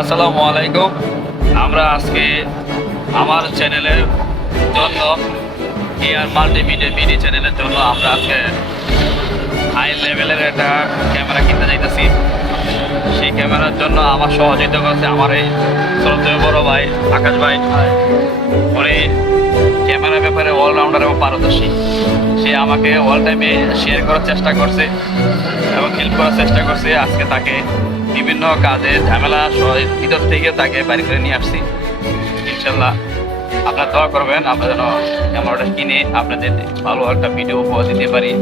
আসসালামু আলাইকুম। আমরা আজকে আমার চ্যানেলের জন্য এয়ার মাল্টিমিডিয়া মিনি চ্যানেলের জন্য আমরা আজকে হাই লেভেলের একটা ক্যামেরা কিনতে যাইতেছি। সেই ক্যামেরার জন্য আমার সহযোগিতা করছে আমার এই শ্রদ্ধেয় বড় ভাই আকাশ ভাই। উনি ক্যামেরার ব্যাপারে অলরাউন্ডার এবং পারদর্শী। সে আমাকে অল টাইমে শেয়ার করার চেষ্টা করছে। এবং হেল্প করার চেষ্টা করছি, আজকে তাকে বিভিন্ন কাজে ঝামেলা ভিতর থেকে তাকে বাড়ি করে নিয়ে আসছি। ইনশাল্লাহ আপনার দোয়া করবেন, আমরা যেন ক্যামেরাটা কিনে আপনাদের ভালো একটা ভিডিও উপহার দিতে পারি।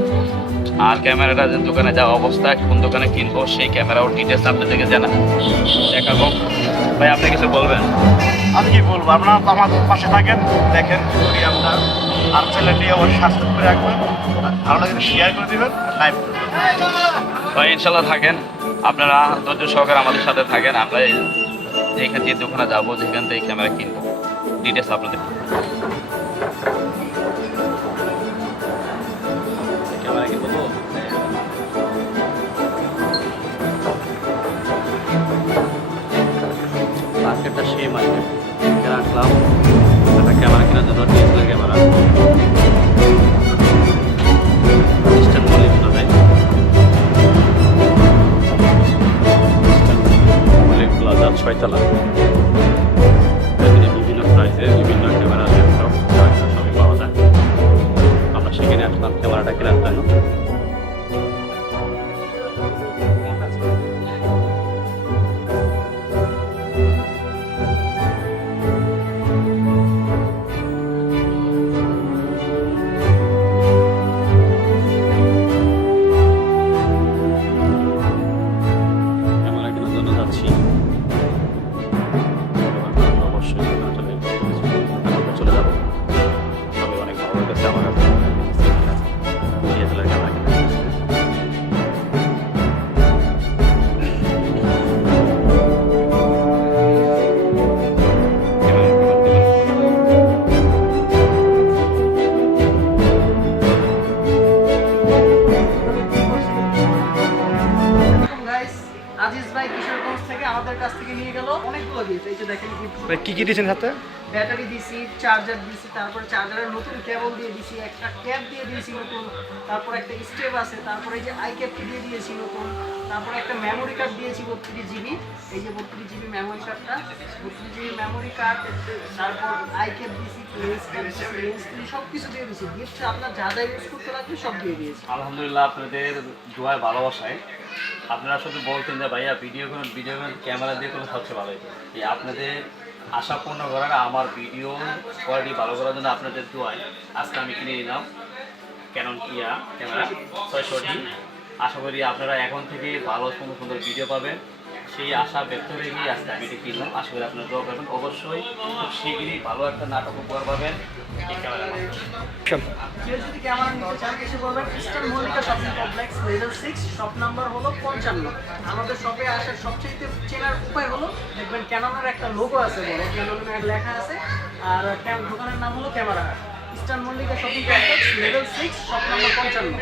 আর ক্যামেরাটা যে দোকানে যাওয়া অবস্থা, কোন দোকানে কিনবো, সেই ক্যামেরাও ডিটেলস আপনাদেরকে জানা দেখাবো। ভাই, আপনি কিছু বলবেন? আমি কি বলব? আপনার আমার পাশে থাকেন, দেখেন আপনার। আর চ্যানেলটি অবশ্যই সাবস্ক্রাইব করে রাখবেন। ভালো লাগলে শেয়ার করে দেবেন লাইভ ভাই, ইনশাল্লাহ থাকেন। আপনারা ধৈর্য সহকারে আমাদের সাথে থাকেন। আমরা যেখানে যে দোকানে যাব, যেখান থেকে ক্যামেরা কিনবো। ডিটেলস আপনাদের। ক্যামেরা কিনবো মার্কেটটা সেই মার্কেট এখানে আসলাম একটা ক্যামেরা কেনার জন্য ডিএসএলআর ক্যামেরা ইস্টার্ন আমাদের নিয়ে গেল। অনেকগুলো দিয়েছে। এই যে দেখেন gift কি কি দিয়েছেন সাথে ব্যাটারি দিয়েছি চার্জার দিয়েছি তারপরে চার্জারের নতুন কেবল দিয়ে দিয়েছি একটা ক্যাপ দিয়ে দিয়েছি নতুন তারপর একটা স্টেপ আছে তারপরে এই যে আই ক্যাপটি দিয়ে দিয়েছি নতুন তারপরে একটা মেমোরি কার্ড দিয়েছি বত্রিশ জিবি। এই যে বত্রিশ জিবি মেমোরি কার্ডটা বত্রিশ জিবি মেমোরি কার্ড তারপর আই ক্যাপ লেন্স সব কিছু দিয়ে দিয়েছি। গিফট আপনার যা যা ইউজ করতে লাগবে সব দিয়ে দিয়েছি। আলহামদুলিল্লাহ আপনাদের দোয়ায় ভালোবাসায়। আপনারা শুধু বলতেন যে ভাইয়া ভিডিও ভিডিও ক্যামেরা দিয়ে কোনো সবচেয়ে ভালো হতো এই আপনাদের আশা পূর্ণ করার আমার ভিডিও কোয়ালিটি ভালো করার জন্য আপনাদের দোয়ায় আজকে আমি কিনে নিলাম ক্যানন কিয়া ক্যামেরা ছয়শোটি আশা করি আপনারা এখন থেকে ভালো সুন্দর সুন্দর ভিডিও পাবেন। সেই আশা ব্যক্ত রেখেই আজকে আমি এটি কিনলাম। আশা করি আপনারা দোয়া করবেন। অবশ্যই খুব শীঘ্রই ভালো একটা নাটক উপহার পাবেন এই মাধ্যমে। কেউ যদি ক্যামেরা নিতে চান এসে বলবেন eastern Mallika shopping complex level six shop number হলো পঞ্চান্ন। আমাদের শপে আসার সবচেয়ে চেনার উপায় হলো, দেখবেন ক্যাননের একটা লোগো আছে বলে ক্যানোনের লেখা আছে, আর ক্যান দোকানের নাম হলো camera. Eastern Mallika shopping complex level six shop number পঞ্চান্ন।